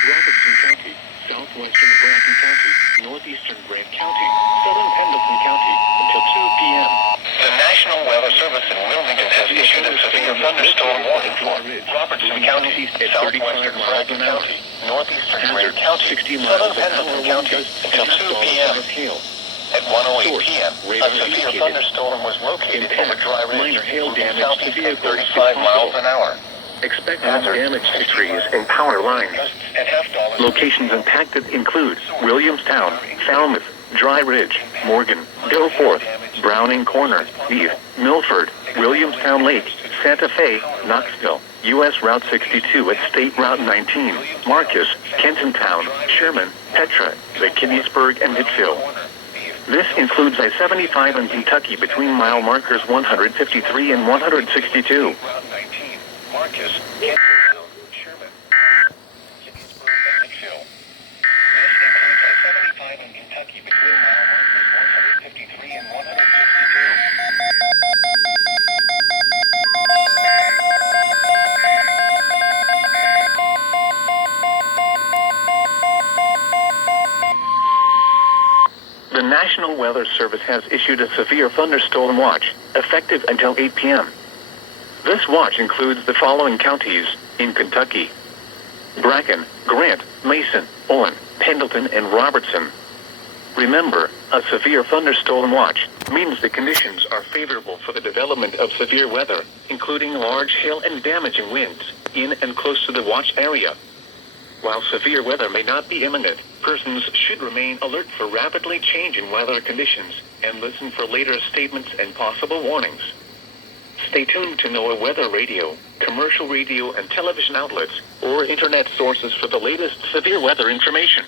Robertson County, southwestern Grafton County, northeastern Grant County, southern Pendleton County, until 2 p.m. The National Weather Service in Wilmington has issued a severe thunderstorm warning for Robertson County, southwestern Grafton County, northeastern Grant County, southern Pendleton County, until 2 p.m. At 1:08 p.m., a severe thunderstorm was located over Dry Ridge, moving southeast at 35 miles an hour. Expect damage to trees and power lines. Locations impacted include Williamstown, Falmouth, Dry Ridge, Morgan, Goforth, Browning Corner, Eve, Milford, Williamstown Lake, Santa Fe, Knoxville, U.S. Route 62 at State Route 19, Marcus, Kentontown, Sherman, Petra, McKinney'sburg, and Hitchville. This includes I-75 in Kentucky between mile markers 153 and 162. Marcus, Kentontown, Sherman, McKinney'sburg, and Hitchville. This includes I-75 in Kentucky between mile markers 153 and 162. The National Weather Service has issued a severe thunderstorm watch, effective until 8 p.m. This watch includes the following counties in Kentucky: Bracken, Grant, Mason, Owen, Pendleton, and Robertson. Remember, a severe thunderstorm watch means the conditions are favorable for the development of severe weather, including large hail and damaging winds, in and close to the watch area. While severe weather may not be imminent, persons should remain alert for rapidly changing weather conditions and listen for later statements and possible warnings. Stay tuned to NOAA weather radio, commercial radio and television outlets, or internet sources for the latest severe weather information.